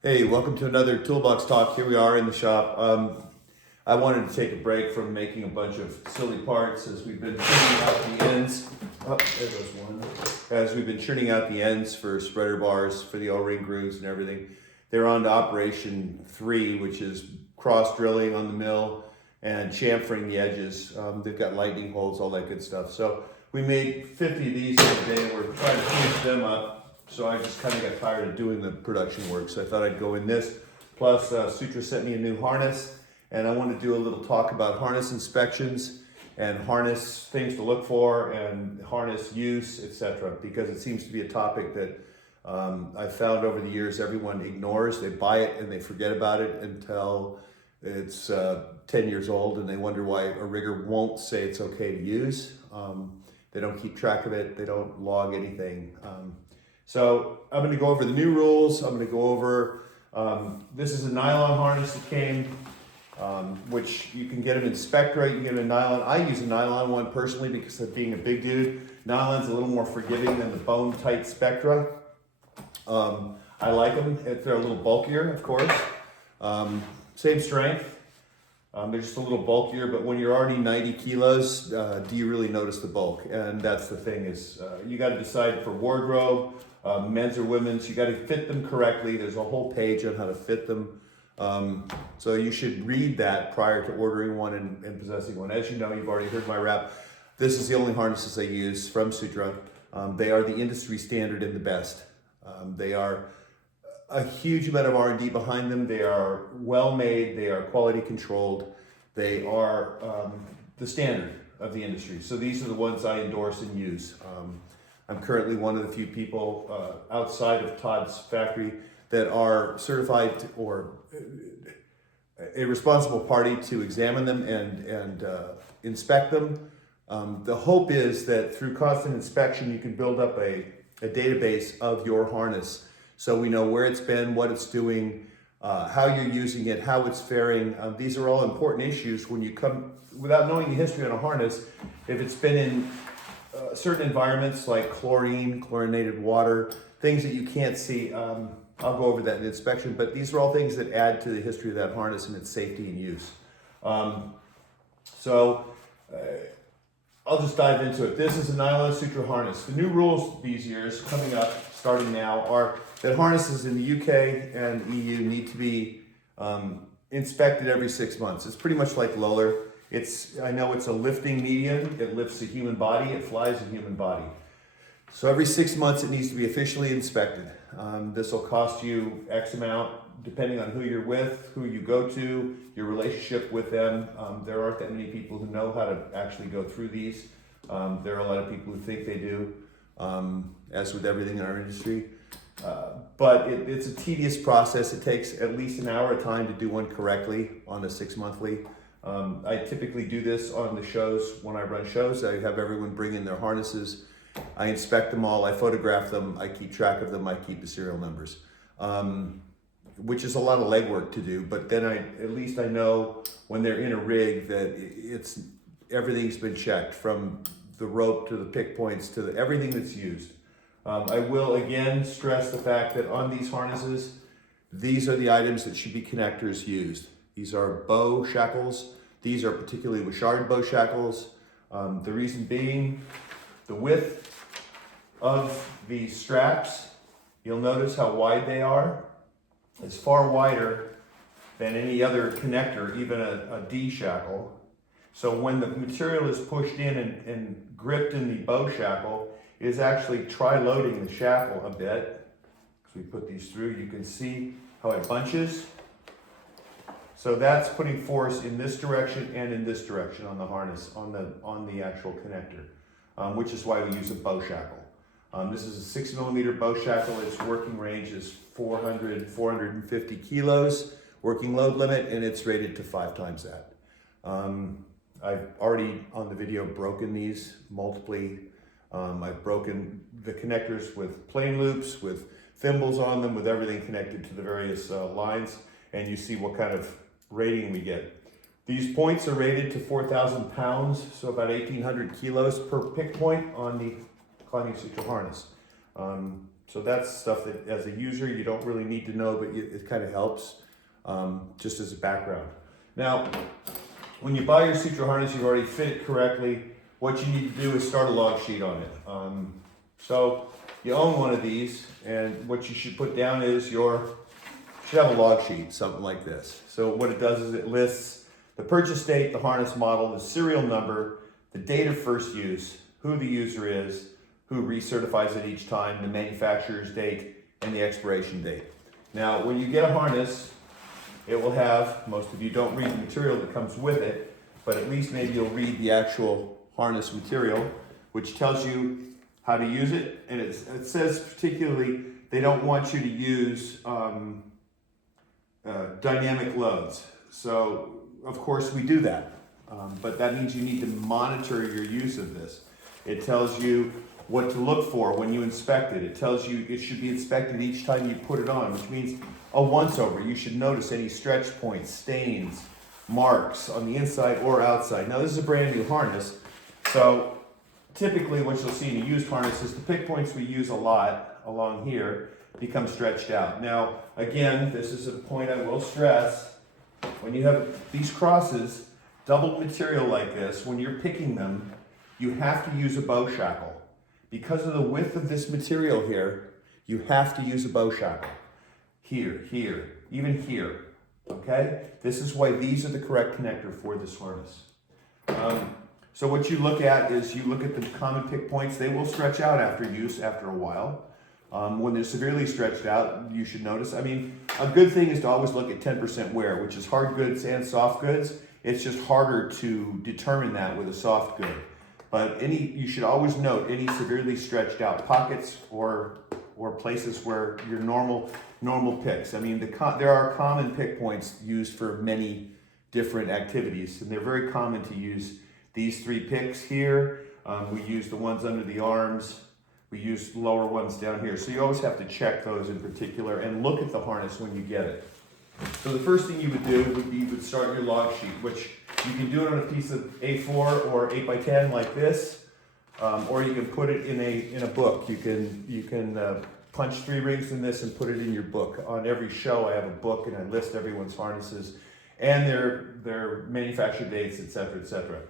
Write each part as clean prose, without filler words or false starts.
Hey, welcome to another Toolbox Talk. Here we are in the shop. I wanted to take a break from making a bunch of silly parts as we've been churning out the ends. Oh, there goes one. As we've been churning out the ends for spreader bars, for the O-ring grooves and everything. They're on to operation 3, which is cross drilling on the mill and chamfering the edges. They've got lightning holes, all that good stuff. So we made 50 of these today and we're trying to finish them up. So I just kind of got tired of doing the production work, so I thought I'd go in this. Plus, Sutra sent me a new harness, and I want to do a little talk about harness inspections and harness things to look for and harness use, etc. Because it seems to be a topic that I've found over the years everyone ignores. They buy it and they forget about it until it's 10 years old, and they wonder why a rigger won't say it's okay to use. They don't keep track of it. They don't log anything. So I'm going to go over the new rules. I'm going to go over, this is a nylon harness that came, which you can get them in Spectra, you can get them in nylon. I use a nylon one personally because of being a big dude. Nylon's a little more forgiving than the bone tight Spectra. I like them. They're a little bulkier, of course. Same strength. They're just a little bulkier, but when you're already 90 kilos, do you really notice the bulk? And that's the thing is, you got to decide for wardrobe, men's or women's, you got to fit them correctly. There's a whole page on how to fit them. So you should read that prior to ordering one and possessing one. As you know, you've already heard my rap. This is the only harnesses I use from Sutra. They are the industry standard and the best. They are a huge amount of R&D behind them. They are well made, they are quality controlled, they are the standard of the industry. So these are the ones I endorse and use. I'm currently one of the few people outside of Todd's factory that are certified or a responsible party to examine them and inspect them. The hope is that through constant inspection you can build up a database of your harness. So we know where it's been, what it's doing, how you're using it, how it's faring. These are all important issues when you come, without knowing the history on a harness, if it's been in certain environments like chlorine, chlorinated water, things that you can't see. I'll go over that in inspection, but these are all things that add to the history of that harness and its safety and use. So I'll just dive into it. This is a nylon Sutra harness. The new rules these years, coming up, starting now, are that harnesses in the UK and EU need to be inspected every 6 months. It's pretty much like Loller. I know it's a lifting medium. It lifts a human body. It flies a human body. So every 6 months it needs to be officially inspected. This will cost you X amount depending on who you're with, who you go to, your relationship with them. There aren't that many people who know how to actually go through these. There are a lot of people who think they do, as with everything in our industry. But it's a tedious process. It takes at least an hour of time to do one correctly on a 6 monthly. I typically do this on the shows. When I run shows, I have everyone bring in their harnesses. I inspect them all, I photograph them, I keep track of them, I keep the serial numbers. Which is a lot of legwork to do, but then at least I know when they're in a rig that everything's been checked, from the rope to the pick points to everything that's used. I will again stress the fact that on these harnesses, these are the items that should be connectors used. These are bow shackles. These are particularly Wishard bow shackles. The reason being, the width of these straps, you'll notice how wide they are. It's far wider than any other connector, even a D shackle. So when the material is pushed in and gripped in the bow shackle, it is actually tri-loading the shackle a bit. As we put these through, you can see how it bunches. So that's putting force in this direction and in this direction on the harness, on the actual connector, which is why we use a bow shackle. This is a 6mm bow shackle. Its working range is 450 kilos, working load limit, and it's rated to 5 times that. I've already on the video broken these multiply. I've broken the connectors with plain loops, with thimbles on them, with everything connected to the various lines, and you see what kind of rating we get. These points are rated to 4,000 pounds, so about 1,800 kilos per pick point on the Climbing Sutra harness. So that's stuff that as a user you don't really need to know, but it kind of helps just as a background. Now, when you buy your Sutro harness, you've already fit it correctly. What you need to do is start a log sheet on it. So you own one of these, and what you should put down is you should have a log sheet, something like this. So what it does is it lists the purchase date, the harness model, the serial number, the date of first use, who the user is, who recertifies it each time, the manufacturer's date, and the expiration date. Now, when you get a harness, it will have, most of you don't read the material that comes with it, but at least maybe you'll read the actual harness material, which tells you how to use it. And it says particularly, they don't want you to use dynamic loads. So, of course, we do that. But that means you need to monitor your use of this. It tells you what to look for when you inspect it. It tells you it should be inspected each time you put it on, which means a once-over. You should notice any stretch points, stains, marks on the inside or outside. Now, this is a brand new harness, so typically what you'll see in a used harness is the pick points we use a lot along here become stretched out. Now, again, this is a point I will stress. When you have these crosses, doubled material like this, when you're picking them, you have to use a bow shackle. Because of the width of this material here, you have to use a bow shackle. Here, here, even here, okay? This is why these are the correct connector for this harness. So what you look at is you look at the common pick points. They will stretch out after use, after a while. When they're severely stretched out, you should notice. I mean, a good thing is to always look at 10% wear, which is hard goods and soft goods. It's just harder to determine that with a soft good. But you should always note any severely stretched out pockets or places where your normal picks. I mean, there are common pick points used for many different activities, and they're very common to use these three picks here. We use the ones under the arms. We use lower ones down here. So you always have to check those in particular and look at the harness when you get it. So the first thing you would do would be you would start your log sheet, which you can do it on a piece of A4 or 8x10 like this, or you can put it in a book. You can punch 3 rings in this and put it in your book. On every show I have a book and I list everyone's harnesses and their manufacture dates, etc.,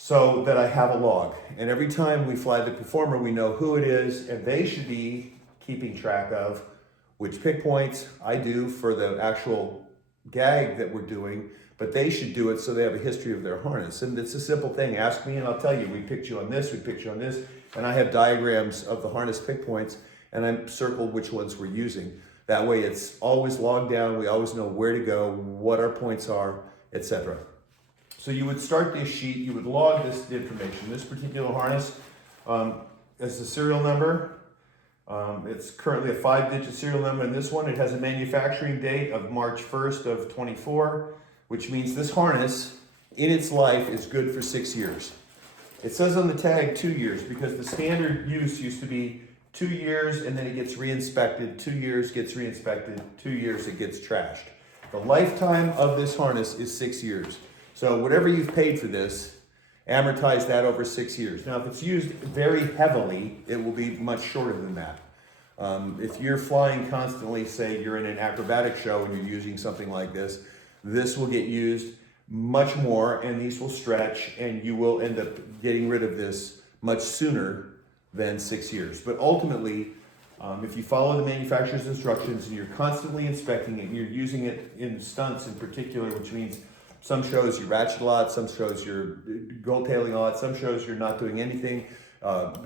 so that I have a log. And every time we fly the performer, we know who it is, and they should be keeping track of which pick points. I do for the actual gag that we're doing, but they should do it so they have a history of their harness. And it's a simple thing. Ask me and I'll tell you, we picked you on this, we picked you on this, and I have diagrams of the harness pick points, and I'm circled which ones we're using. That way it's always logged down, we always know where to go, what our points are, etc. So you would start this sheet, you would log this information. This particular harness is the serial number. It's currently a 5-digit serial number, and this one, it has a manufacturing date of March 1st of 24, which means this harness, in its life, is good for 6 years. It says on the tag 2 years, because the standard use used to be 2 years, and then it gets re-inspected, 2 years gets re-inspected, 2 years it gets trashed. The lifetime of this harness is 6 years. So whatever you've paid for this, amortize that over 6 years. Now, if it's used very heavily, it will be much shorter than that. If you're flying constantly, say you're in an acrobatic show and you're using something like this, this will get used much more, and these will stretch, and you will end up getting rid of this much sooner than 6 years. But ultimately, if you follow the manufacturer's instructions and you're constantly inspecting it, and you're using it in stunts in particular, which means some shows you ratchet a lot, some shows you're gold-tailing a lot, some shows you're not doing anything,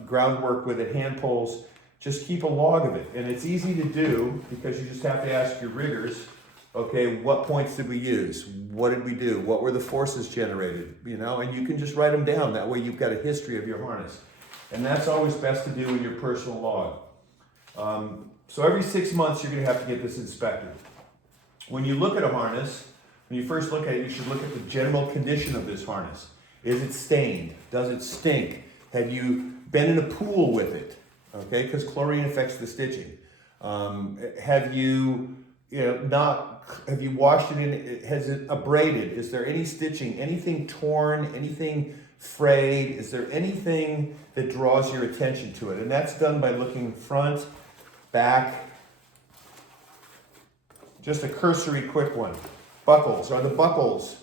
groundwork with it, hand pulls, just keep a log of it. And it's easy to do because you just have to ask your riggers, okay, what points did we use? What did we do? What were the forces generated? You know, and you can just write them down. That way you've got a history of your harness. And that's always best to do in your personal log. So every 6 months you're gonna have to get this inspected. When you look at a harness, when you first look at it, you should look at the general condition of this harness. Is it stained? Does it stink? Have you been in a pool with it? Okay, because chlorine affects the stitching. Have you washed it in? Has it abraded? Is there any stitching? Anything torn? Anything frayed? Is there anything that draws your attention to it? And that's done by looking front, back. Just a cursory quick one. Buckles. Are the buckles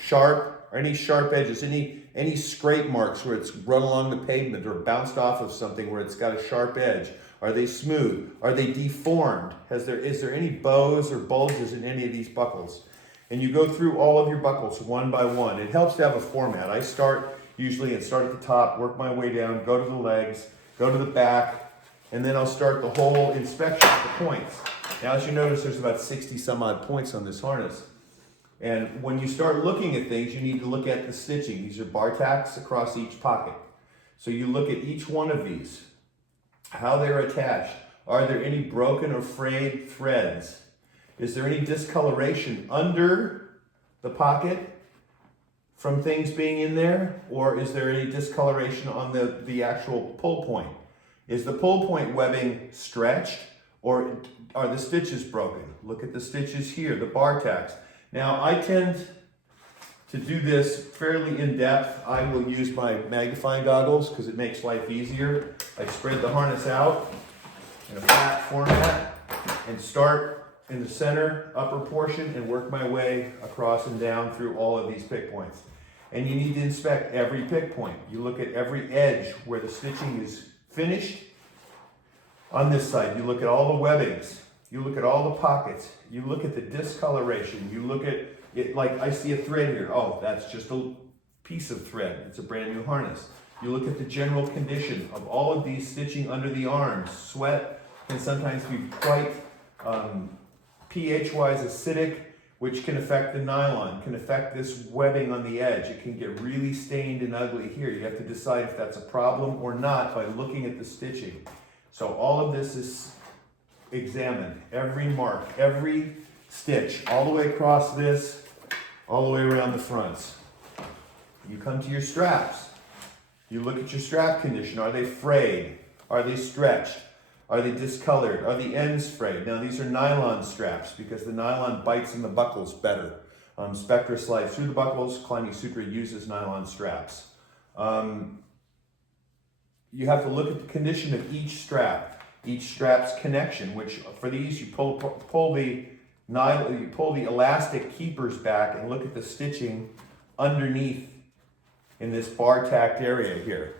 sharp? Are any sharp edges? Any scrape marks where it's run along the pavement or bounced off of something where it's got a sharp edge? Are they smooth? Are they deformed? Is there any bows or bulges in any of these buckles? And you go through all of your buckles one by one. It helps to have a format. I start usually and start at the top, work my way down, go to the legs, go to the back, and then I'll start the whole inspection at the points. Now, as you notice, there's about 60 some odd points on this harness. And when you start looking at things, you need to look at the stitching. These are bar tacks across each pocket. So you look at each one of these, how they're attached. Are there any broken or frayed threads? Is there any discoloration under the pocket from things being in there? Or is there any discoloration on the actual pull point? Is the pull point webbing stretched or are the stitches broken? Look at the stitches here, the bar tacks. Now I tend to do this fairly in depth. I will use my magnifying goggles because it makes life easier. I spread the harness out in a flat format and start in the center upper portion and work my way across and down through all of these pick points. And you need to inspect every pick point. You look at every edge where the stitching is finished. On this side, you look at all the webbings. You look at all the pockets. You look at the discoloration. You look at it like I see a thread here. Oh, that's just a piece of thread. It's a brand new harness. You look at the general condition of all of these stitching under the arms. Sweat can sometimes be quite pH-wise acidic, which can affect the nylon, can affect this webbing on the edge. It can get really stained and ugly here. You have to decide if that's a problem or not by looking at the stitching. So all of this is examined. Every mark, every stitch, all the way across this, all the way around the fronts. You come to your straps. You look at your strap condition. Are they frayed? Are they stretched? Are they discolored? Are the ends frayed? Now these are nylon straps because the nylon bites in the buckles better. Spectra slides through the buckles. Climbing Sutra uses nylon straps. You have to look at the condition of each strap's connection, which for these you pull the elastic keepers back and look at the stitching underneath in this bar tacked area here.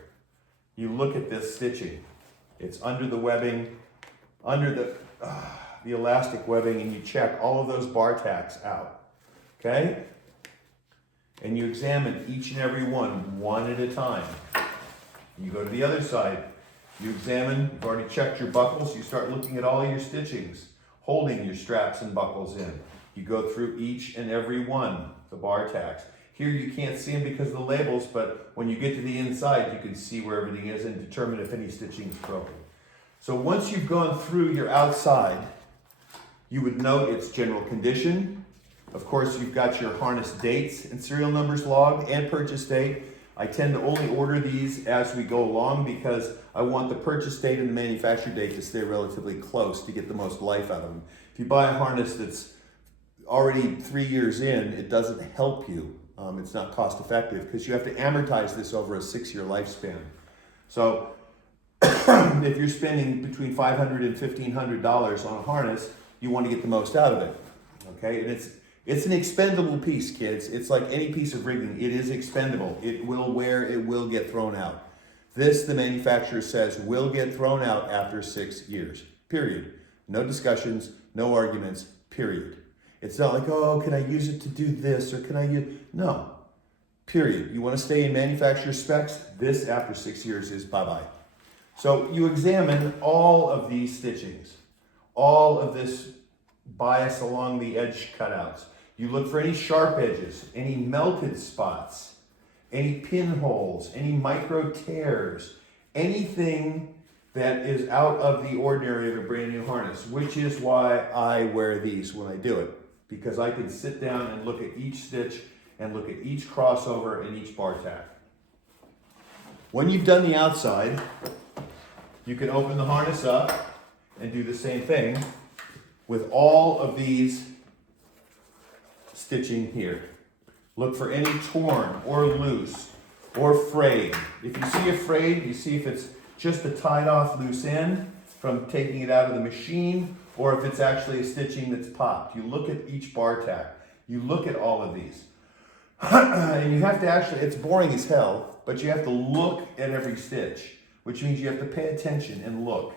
You look at this stitching. It's under the webbing, under the elastic webbing, and you check all of those bar tacks out, okay? And you examine each and every one at a time. You go to the other side, you examine, you've already checked your buckles, you start looking at all your stitchings, holding your straps and buckles in. You go through each and every one, the bar tacks. Here you can't see them because of the labels, but when you get to the inside, you can see where everything is and determine if any stitching is broken. So once you've gone through your outside, you would note its general condition. Of course, you've got your harness dates and serial numbers logged and purchase date. I tend to only order these as we go along because I want the purchase date and the manufacture date to stay relatively close to get the most life out of them. If you buy a harness that's already 3 years in, it doesn't help you. It's not cost effective because you have to amortize this over a 6-year lifespan. So if you're spending between $500 and $1,500 on a harness, you want to get the most out of it. Okay, and it's an expendable piece, kids. It's like any piece of rigging. It is expendable. It will wear, it will get thrown out. This, the manufacturer says, will get thrown out after 6 years, period. No discussions, no arguments, period. It's not like, oh, can I use it to do this, or can I use, no, period. You want to stay in manufacturer specs, this after 6 years is bye-bye. So you examine all of these stitchings, all of this bias along the edge cutouts. You look for any sharp edges, any melted spots, any pinholes, any micro tears, anything that is out of the ordinary of a brand new harness, which is why I wear these when I do it, because I can sit down and look at each stitch and look at each crossover and each bar tack. When you've done the outside, you can open the harness up and do the same thing with all of these stitching here. Look for any torn or loose or frayed. If you see a frayed, you see if it's just a tied off loose end from taking it out of the machine, or if it's actually a stitching that's popped. You look at each bar tack. You look at all of these. And you have to actually, it's boring as hell, but you have to look at every stitch, which means you have to pay attention and look.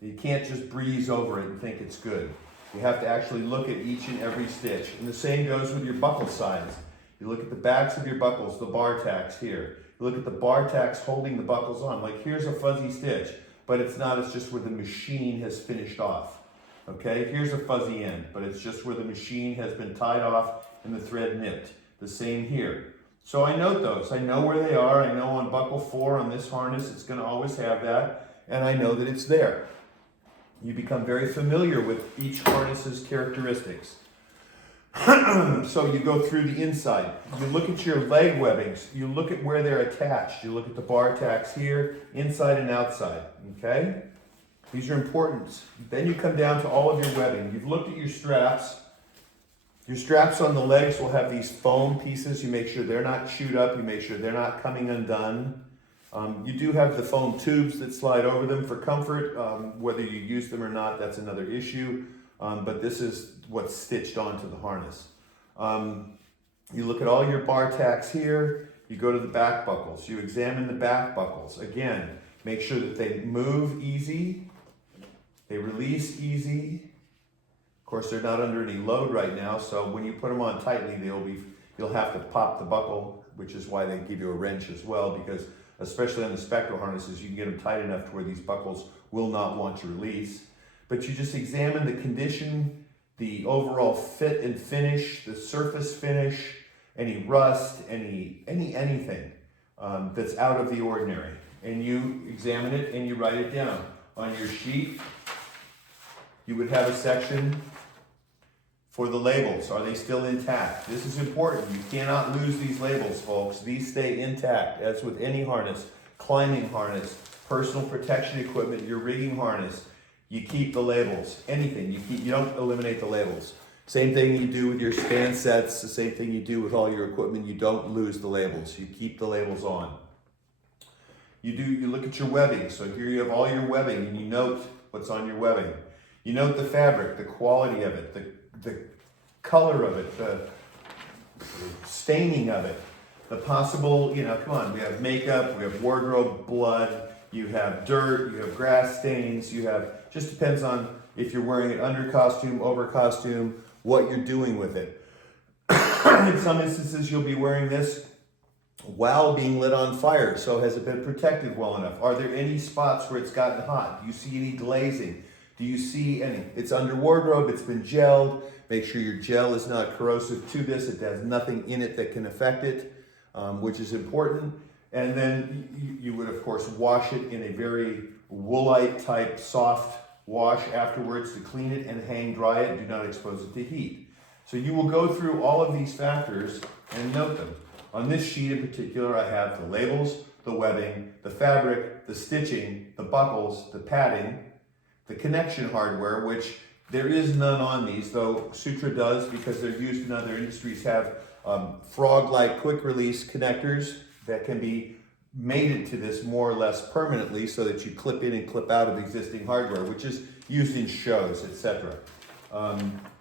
You can't just breeze over it and think it's good. You have to actually look at each and every stitch. And the same goes with your buckle sides. You look at the backs of your buckles, the bar tacks here. You look at the bar tacks holding the buckles on. Like here's a fuzzy stitch, but it's not, it's just where the machine has finished off. Okay, here's a fuzzy end, but it's just where the machine has been tied off and the thread nipped. The same here. So I note those. I know where they are. I know on buckle 4 on this harness, it's going to always have that. And I know that it's there. You become very familiar with each harness's characteristics. So you go through the inside. You look at your leg webbings. You look at where they're attached. You look at the bar tacks here, inside and outside. Okay? These are important. Then you come down to all of your webbing. You've looked at your straps. Your straps on the legs will have these foam pieces. You make sure they're not chewed up. You make sure they're not coming undone. You do have the foam tubes that slide over them for comfort. Whether you use them or not, that's another issue. But this is what's stitched onto the harness. You look at all your bar tacks here. You go to the back buckles. You examine the back buckles. Again, make sure that they move easy. They release easy. Of course, they're not under any load right now, so when you put them on tightly, you'll have to pop the buckle, which is why they give you a wrench as well, because especially on the spectral harnesses, you can get them tight enough to where these buckles will not want to release. But you just examine the condition, the overall fit and finish, the surface finish, any rust, anything that's out of the ordinary. And you examine it and you write it down. On your sheet, you would have a section for the labels. Are they still intact? This is important. You cannot lose these labels, folks. These stay intact, as with any harness, climbing harness, personal protection equipment, your rigging harness. You keep the labels. Anything. You don't eliminate the labels. Same thing you do with your span sets, the same thing you do with all your equipment. You don't lose the labels. You keep the labels on. You look at your webbing. So here you have all your webbing and you note what's on your webbing. You note the fabric, the quality of it, the color of it, the staining of it, the possible, come on, we have makeup, we have wardrobe blood, you have dirt, you have grass stains, just depends on if you're wearing it under costume, over costume, what you're doing with it. In some instances, you'll be wearing this while being lit on fire, so has it been protected well enough? Are there any spots where it's gotten hot? Do you see any glazing? Do you see any? It's under wardrobe, it's been gelled. Make sure your gel is not corrosive to this. It has nothing in it that can affect it, which is important. And then you would, of course, wash it in a very woolite type soft wash afterwards to clean it and hang dry it. Do not expose it to heat. So you will go through all of these factors and note them. On this sheet in particular, I have the labels, the webbing, the fabric, the stitching, the buckles, the padding, the connection hardware, which there is none on these, though Sutra does, because they're used in other industries, have frog-like quick release connectors that can be mated to this more or less permanently so that you clip in and clip out of existing hardware, which is used in shows, etc.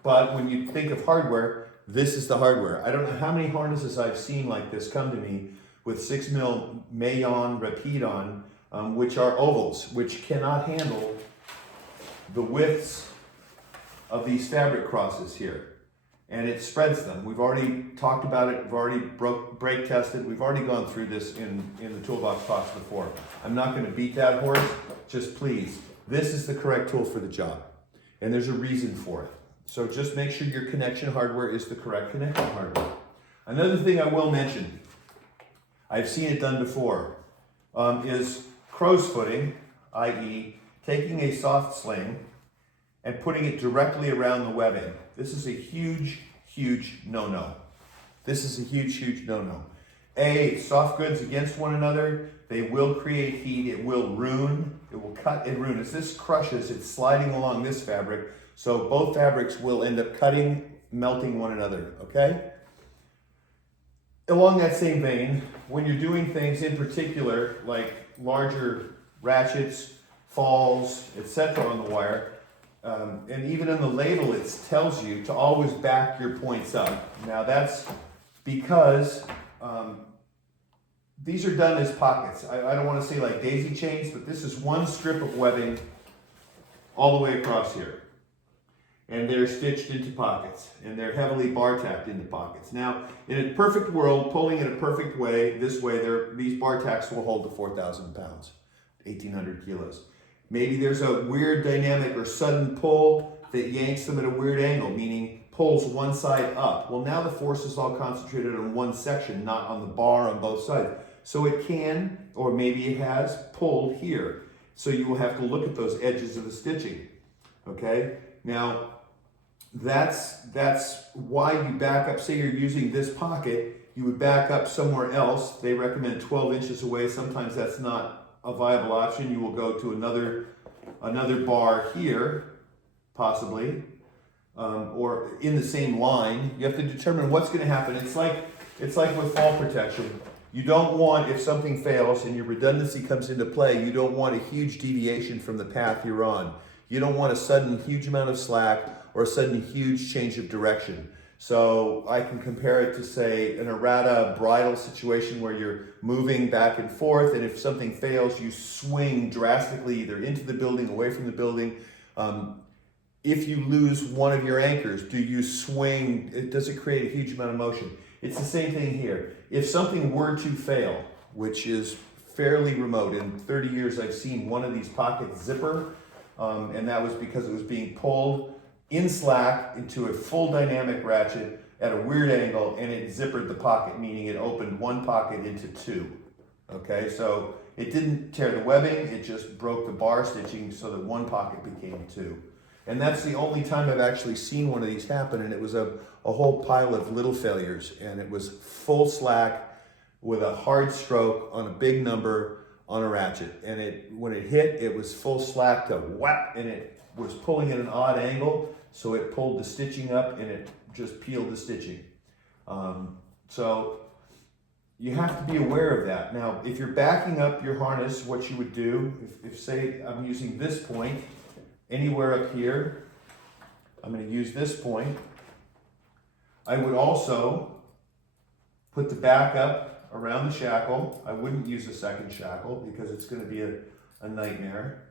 But when you think of hardware, this is the hardware. I don't know how many harnesses I've seen like this come to me with 6mm Mayon Rapidon, which are ovals, which cannot handle the widths of these fabric crosses here. And it spreads them. We've already talked about it, we've already brake tested, we've already gone through this in the Toolbox talks before. I'm not gonna beat that horse, just please, this is the correct tool for the job. And there's a reason for it. So just make sure your connection hardware is the correct connection hardware. Another thing I will mention, I've seen it done before, is crow's footing, i.e. taking a soft sling and putting it directly around the webbing. This is a huge, huge no-no. This is a huge, huge no-no. Soft goods against one another, they will create heat, it will ruin, it will cut and ruin. As this crushes, it's sliding along this fabric, so both fabrics will end up cutting, melting one another, okay? Along that same vein, when you're doing things in particular, like larger ratchets, falls, etc. on the wire. And even in the label, it tells you to always back your points up. Now that's because these are done as pockets. I don't want to say like daisy chains, but this is one strip of webbing all the way across here. And they're stitched into pockets, and they're heavily bar tacked into pockets. Now, in a perfect world, pulling in a perfect way, this way, these bar tacks will hold to 4,000 pounds, 1,800 kilos. Maybe there's a weird dynamic or sudden pull that yanks them at a weird angle, meaning pulls one side up. Well, now the force is all concentrated on one section, not on the bar on both sides. So it can, or maybe it has, pulled here. So you will have to look at those edges of the stitching, okay? Now, that's why you back up. Say you're using this pocket, you would back up somewhere else. They recommend 12 inches away. Sometimes that's not a viable option. You will go to another bar here, possibly, or in the same line. You have to determine what's going to happen. It's like with fall protection. You don't want, if something fails and your redundancy comes into play, you don't want a huge deviation from the path you're on. You don't want a sudden huge amount of slack or a sudden huge change of direction. So I can compare it to, say, an errata bridle situation where you're moving back and forth, and if something fails, you swing drastically either into the building, away from the building. If you lose one of your anchors, do you swing? Does it create a huge amount of motion? It's the same thing here. If something were to fail, which is fairly remote, in 30 years I've seen one of these pockets zipper, and that was because it was being pulled in slack into a full dynamic ratchet at a weird angle, and it zippered the pocket, meaning it opened one pocket into two. Okay, so it didn't tear the webbing, it just broke the bar stitching so that one pocket became two. And that's the only time I've actually seen one of these happen, and it was a whole pile of little failures, and it was full slack with a hard stroke on a big number on a ratchet. And when it hit, it was full slack to whap, and it was pulling at an odd angle, so it pulled the stitching up and it just peeled the stitching. So you have to be aware of that. Now, if you're backing up your harness, what you would do, if say I'm using this point, anywhere up here, I'm going to use this point. I would also put the back up around the shackle. I wouldn't use a second shackle because it's going to be a nightmare.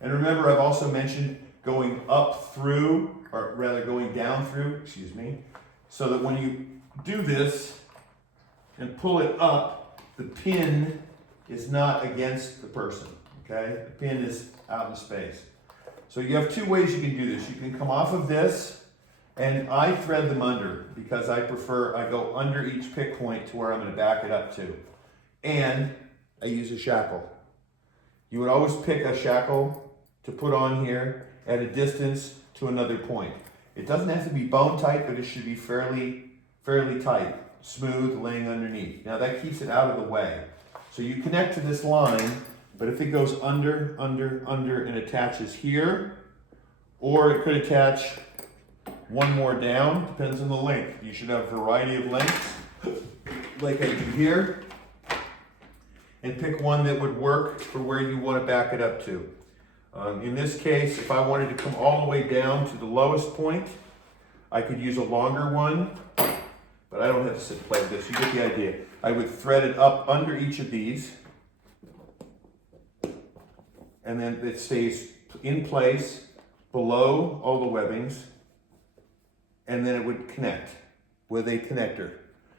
And remember, I've also mentioned going up through, or rather going down through, excuse me, so that when you do this and pull it up, the pin is not against the person, okay? The pin is out in space. So you have two ways you can do this. You can come off of this, and I thread them under because I go under each pick point to where I'm going to back it up to. And I use a shackle. You would always pick a shackle to put on here at a distance to another point. It doesn't have to be bone tight, but it should be fairly tight, smooth, laying underneath. Now that keeps it out of the way. So you connect to this line, but if it goes under, and attaches here, or it could attach one more down, depends on the length. You should have a variety of lengths, like I do here, and pick one that would work for where you want to back it up to. In this case, if I wanted to come all the way down to the lowest point, I could use a longer one, but I don't have to sit play with this. You get the idea. I would thread it up under each of these, and then it stays in place below all the webbings, and then it would connect with a connector.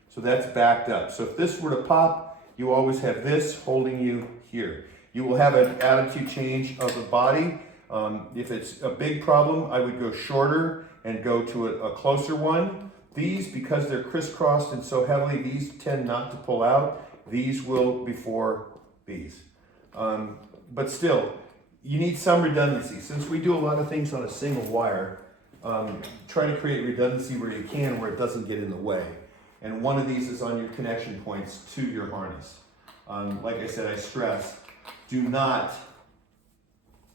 So that's backed up. So if this were to pop, you always have this holding you here. You will have an attitude change of the body. If it's a big problem, I would go shorter and go to a closer one. These, because they're crisscrossed and so heavily, these tend not to pull out. These will before these. But still, you need some redundancy. Since we do a lot of things on a single wire, try to create redundancy where you can, where it doesn't get in the way. And one of these is on your connection points to your harness. Like I said, I stress, do not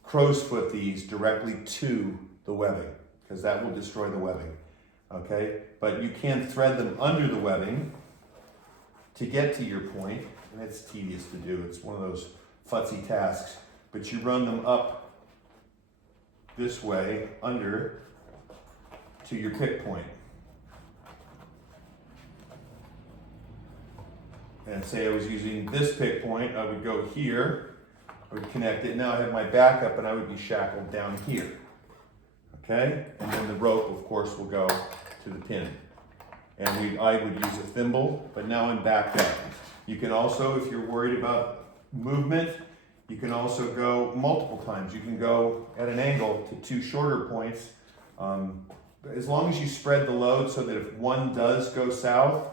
crow's foot these directly to the webbing, because that will destroy the webbing, okay? But you can thread them under the webbing to get to your point, and it's tedious to do. It's one of those futzy tasks. but you run them up this way under to your pick point. And say I was using this pick point, I would go here, I would connect it. Now I have my backup and I would be shackled down here. Okay? And then the rope, of course, will go to the pin. And I would use a thimble, but now I'm backed up. You can also, if you're worried about movement, you can also go multiple times. You can go at an angle to two shorter points. As long as you spread the load so that if one does go south,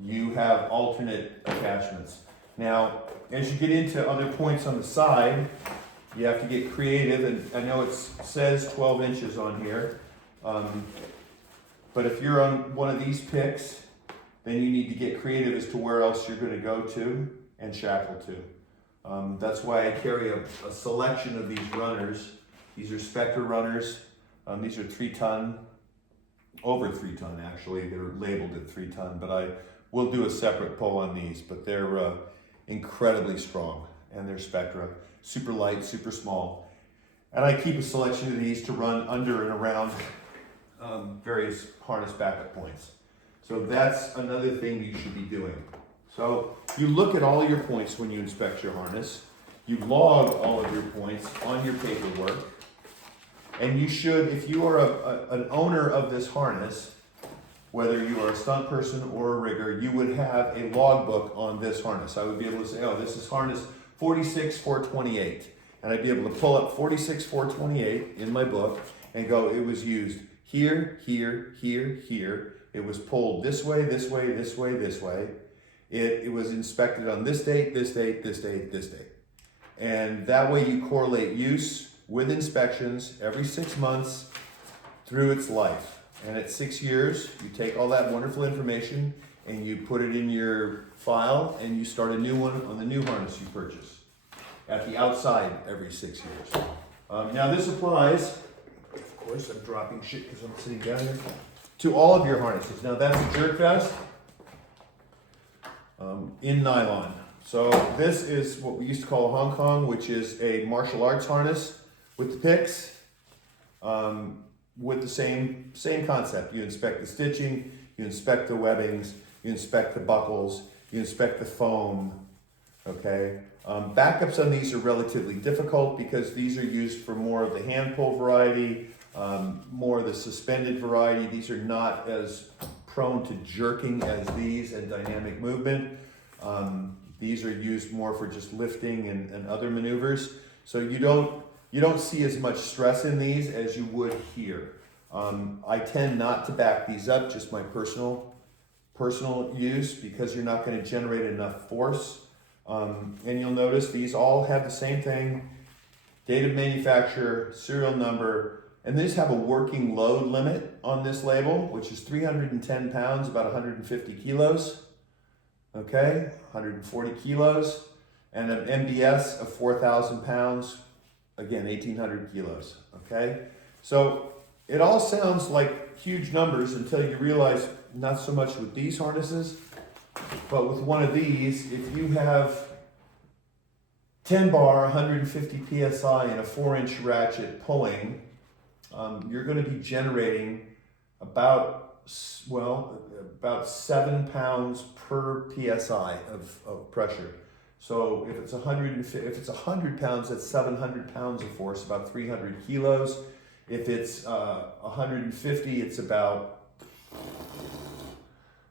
you have alternate attachments. Now, as you get into other points on the side, you have to get creative, and I know it says 12 inches on here, but if you're on one of these picks, then you need to get creative as to where else you're going to go to and shackle to. That's why I carry a selection of these runners. These are Spectra runners. These are 3-ton, over 3-ton actually. They're labeled at 3-ton, but I will do a separate pull on these, but they're incredibly strong, and they're Spectra. Super light, super small. And I keep a selection of these to run under and around various harness backup points. So that's another thing you should be doing. So you look at all your points when you inspect your harness. You log all of your points on your paperwork. And you should, if you are an owner of this harness, whether you are a stunt person or a rigger, you would have a logbook on this harness. I would be able to say, oh, this is harness 46428. And I'd be able to pull up 46428 in my book and go, it was used here, here, here, here. It was pulled this way, this way, this way, this way. It was inspected on this date, this date, this date, this date. And that way you correlate use with inspections every 6 months through its life. And at 6 years, you take all that wonderful information and you put it in your file and you start a new one on the new harness you purchase at the outside every 6 years. Now this applies, of course I'm dropping shit because I'm sitting down here, to all of your harnesses. Now that's a jerk vest in nylon. So this is what we used to call a Hong Kong, which is a martial arts harness with the picks, with the same concept. You inspect the stitching, you inspect the webbings, you inspect the buckles, you inspect the foam, okay? Backups on these are relatively difficult because these are used for more of the hand pull variety, more of the suspended variety. These are not as prone to jerking as these and dynamic movement. These are used more for just lifting and other maneuvers. So you don't see as much stress in these as you would here. I tend not to back these up, just my personal use, because you're not going to generate enough force. And you'll notice these all have the same thing: date of manufacture, serial number, and these have a working load limit on this label, which is 310 pounds, about 150 kilos. Okay, 140 kilos, and an MBS of 4,000 pounds, again, 1,800 kilos, okay? So it all sounds like huge numbers until you realize not so much with these harnesses, but with one of these, if you have 10 bar, 150 PSI and a 4-inch ratchet pulling, you're gonna be generating about 7 pounds per PSI of pressure. So if it's 100 pounds, that's 700 pounds of force, about 300 kilos. If it's 150, it's about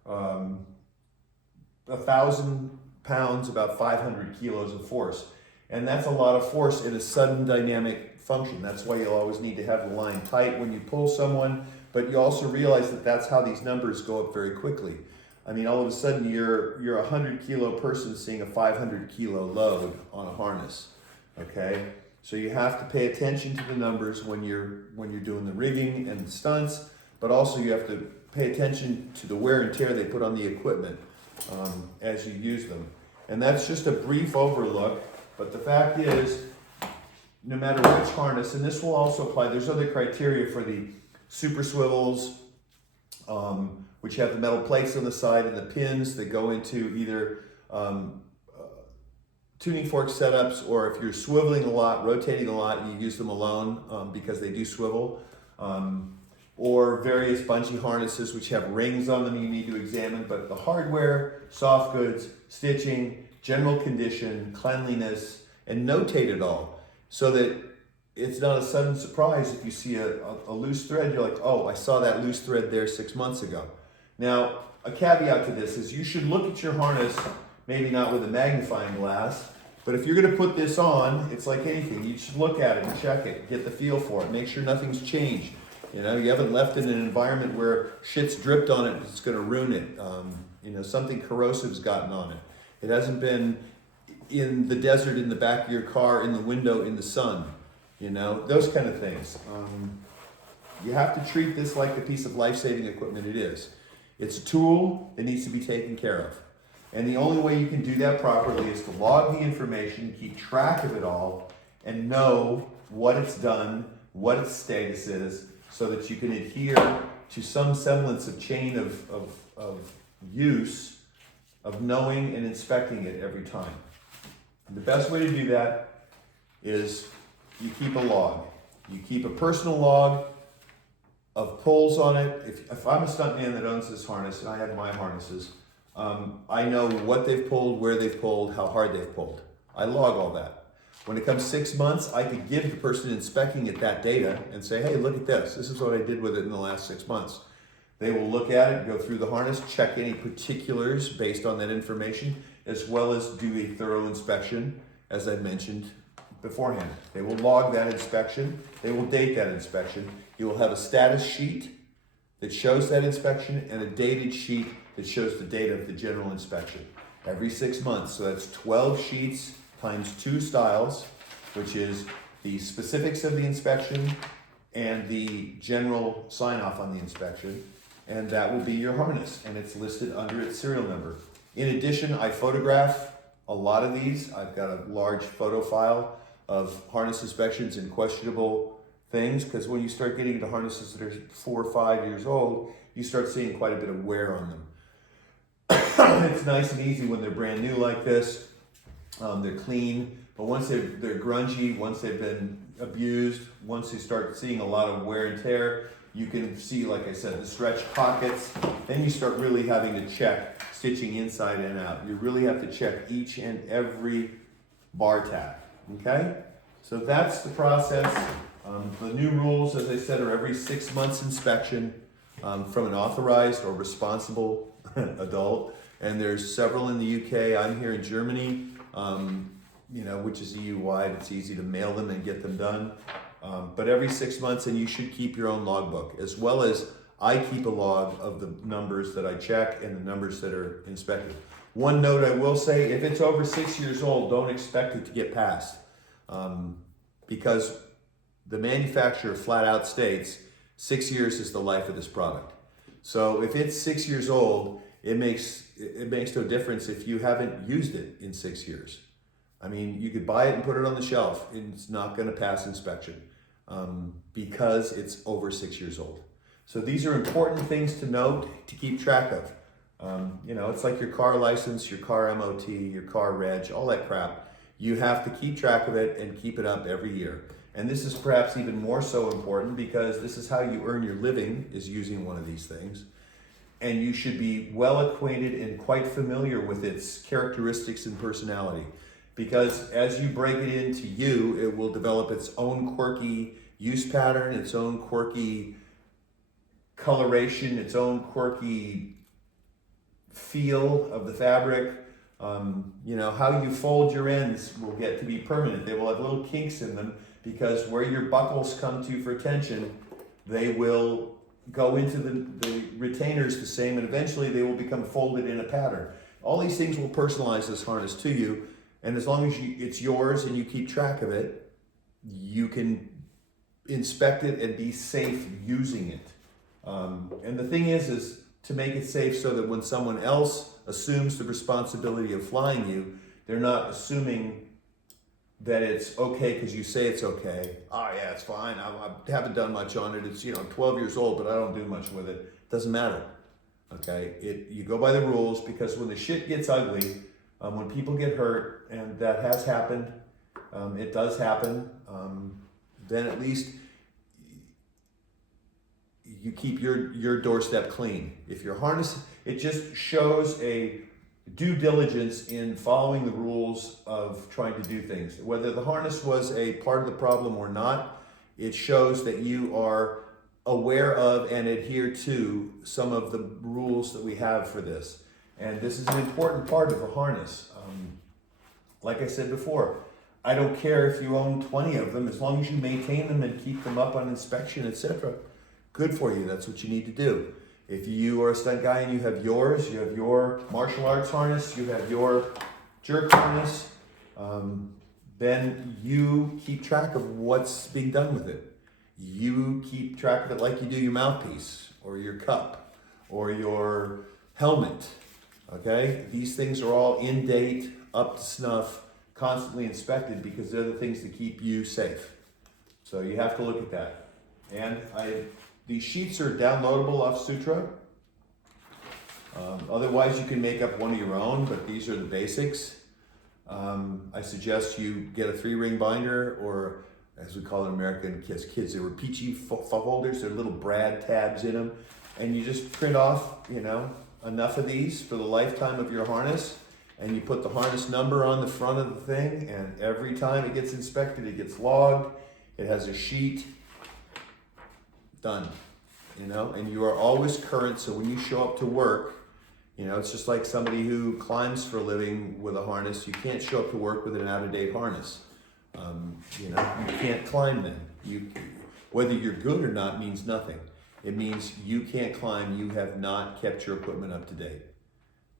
1,000 pounds, about 500 kilos of force. And that's a lot of force in a sudden dynamic function. That's why you'll always need to have the line tight when you pull someone, but you also realize that that's how these numbers go up very quickly. I mean, all of a sudden you're a 100 kilo person seeing a 500 kilo load on a harness, okay? So you have to pay attention to the numbers when you're doing the rigging and the stunts, but also you have to pay attention to the wear and tear they put on the equipment as you use them. And that's just a brief overlook, but the fact is, no matter which harness, and this will also apply, there's other criteria for the super swivels, which have the metal plates on the side and the pins that go into either tuning fork setups, or if you're swiveling a lot, rotating a lot, you use them alone because they do swivel. Or various bungee harnesses which have rings on them you need to examine, but the hardware, soft goods, stitching, general condition, cleanliness, and notate it all so that it's not a sudden surprise if you see a loose thread. You're like, oh, I saw that loose thread there 6 months ago. Now, a caveat to this is you should look at your harness, maybe not with a magnifying glass, but if you're gonna put this on, it's like anything. You should look at it and check it, get the feel for it, make sure nothing's changed. You know, you haven't left it in an environment where shit's dripped on it, it's gonna ruin it. You know, something corrosive's gotten on it. It hasn't been in the desert, in the back of your car, in the window, in the sun. You know, those kind of things. You have to treat this like the piece of life-saving equipment it is. It's a tool that needs to be taken care of. And the only way you can do that properly is to log the information, keep track of it all, and know what it's done, what its status is, so that you can adhere to some semblance of chain of use, of knowing and inspecting it every time. And the best way to do that is you keep a log. You keep a personal log of pulls on it. If I'm a stuntman that owns this harness, and I have my harnesses, I know what they've pulled, where they've pulled, how hard they've pulled. I log all that. When it comes 6 months, I could give the person inspecting it that data and say, hey, look at this. This is what I did with it in the last 6 months. They will look at it, go through the harness, check any particulars based on that information, as well as do a thorough inspection, as I mentioned beforehand. They will log that inspection. They will date that inspection. You will have a status sheet that shows that inspection and a dated sheet that shows the date of the general inspection every 6 months. So that's 12 sheets times 2 styles, which is the specifics of the inspection and the general sign off on the inspection. And that will be your harness, and it's listed under its serial number. In addition, I photograph a lot of these. I've got a large photo file of harness inspections and questionable things, because when you start getting into harnesses that are 4 or 5 years old, you start seeing quite a bit of wear on them. It's nice and easy when they're brand new like this. They're clean, but once they're grungy, once they've been abused, once you start seeing a lot of wear and tear, you can see, like I said, the stretch pockets. Then you start really having to check stitching inside and out. You really have to check each and every bar tab, okay? So that's the process. The new rules, as I said, are every 6 months inspection from an authorized or responsible adult. And there's several in the UK. I'm here in Germany, you know, which is EU-wide. It's easy to mail them and get them done. But every 6 months, and you should keep your own logbook, as well as I keep a log of the numbers that I check and the numbers that are inspected. One note I will say, if it's over 6 years old, don't expect it to get passed, because the manufacturer flat out states 6 years is the life of this product. So if it's 6 years old, it makes no difference if you haven't used it in 6 years. I mean, you could buy it and put it on the shelf, and it's not going to pass inspection because it's over 6 years old. So these are important things to note, to keep track of. You know, it's like your car license, your car MOT, your car reg, all that crap. You have to keep track of it and keep it up every year. And this is perhaps even more so important because this is how you earn your living, is using one of these things. And you should be well acquainted and quite familiar with its characteristics and personality. Because as you break it into you, it will develop its own quirky use pattern, its own quirky coloration, its own quirky feel of the fabric. You know, how you fold your ends will get to be permanent. They will have little kinks in them because where your buckles come to for tension, they will go into the retainers the same, and eventually they will become folded in a pattern. All these things will personalize this harness to you, and as long as it's yours and you keep track of it, you can inspect it and be safe using it. And the thing is to make it safe so that when someone else assumes the responsibility of flying you, they're not assuming that it's okay because you say it's okay. Oh yeah, it's fine. I haven't done much on it. It's, you know, 12 years old, but I don't do much with it. Doesn't matter. Okay, you go by the rules, because when the shit gets ugly, When people get hurt, and that has happened, it does happen, then at least you keep your doorstep clean. If your harness, it just shows a due diligence in following the rules of trying to do things. Whether the harness was a part of the problem or not, it shows that you are aware of and adhere to some of the rules that we have for this. And this is an important part of the harness. Like I said before, I don't care if you own 20 of them, as long as you maintain them and keep them up on inspection, etc. Good for you, that's what you need to do. If you are a stunt guy and you have your martial arts harness, you have your jerk harness, then you keep track of what's being done with it. You keep track of it like you do your mouthpiece or your cup or your helmet, okay? These things are all in date, up to snuff, constantly inspected, because they're the things that keep you safe. So you have to look at that. And these sheets are downloadable off Sutra. Otherwise, you can make up one of your own, but these are the basics. I suggest you get a 3-ring binder, or as we call it in American kids, they were peachy folders. They're little brad tabs in them. And you just print off, enough of these for the lifetime of your harness. And you put the harness number on the front of the thing. And every time it gets inspected, it gets logged. It has a sheet. Done, and you are always current. So when you show up to work, it's just like somebody who climbs for a living with a harness. You can't show up to work with an out-of-date harness. You can't climb then. Whether you're good or not means nothing. It means you can't climb. You have not kept your equipment up to date.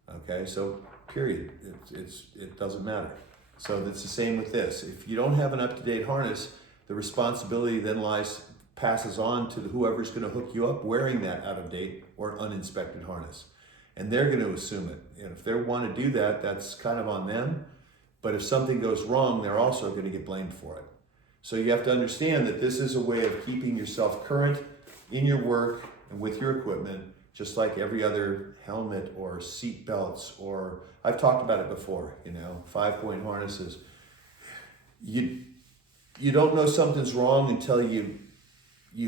Okay, so period. It doesn't matter. So that's the same with this. If you don't have an up-to-date harness, the responsibility then passes on to whoever's going to hook you up wearing that out-of-date or uninspected harness. And they're going to assume it. And if they want to do that, that's kind of on them. But if something goes wrong, they're also going to get blamed for it. So you have to understand that this is a way of keeping yourself current in your work and with your equipment, just like every other helmet or seat belts, or I've talked about it before, 5-point harnesses. You don't know something's wrong until you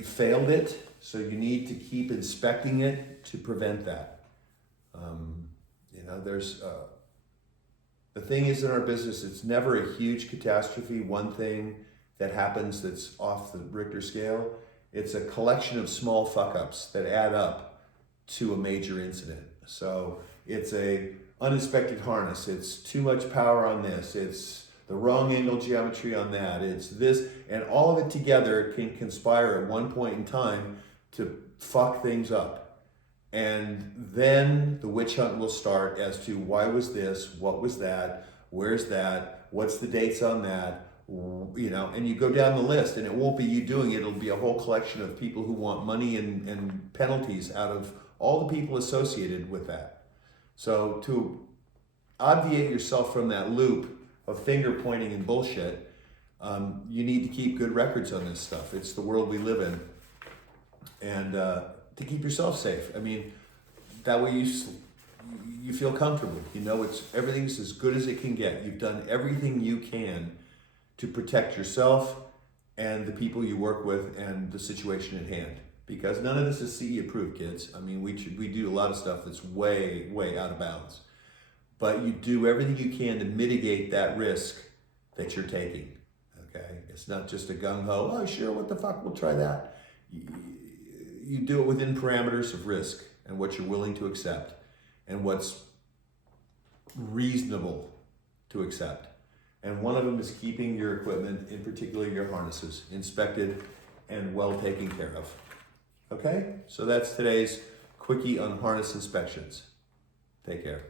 failed it, so you need to keep inspecting it to prevent that. The thing is, in our business, it's never a huge catastrophe, one thing that happens that's off the Richter scale. It's a collection of small fuck-ups that add up to a major incident. So it's a uninspected harness, it's too much power on this, it's the wrong angle geometry on that, it's this, and all of it together can conspire at one point in time to fuck things up. And then the witch hunt will start as to why was this, what was that, where's that, what's the dates on that, and you go down the list, and it won't be you doing it, it'll be a whole collection of people who want money and penalties out of all the people associated with that. So to obviate yourself from that loop of finger pointing and bullshit, you need to keep good records on this stuff. It's the world we live in. And to keep yourself safe. That way you feel comfortable. Everything's as good as it can get. You've done everything you can to protect yourself and the people you work with and the situation at hand. Because none of this is CE approved, kids. We do a lot of stuff that's way, way out of bounds. But you do everything you can to mitigate that risk that you're taking, okay? It's not just a gung-ho, oh sure, what the fuck, we'll try that. You do it within parameters of risk and what you're willing to accept and what's reasonable to accept. And one of them is keeping your equipment, in particular your harnesses, inspected and well taken care of. Okay? So that's today's quickie on harness inspections. Take care.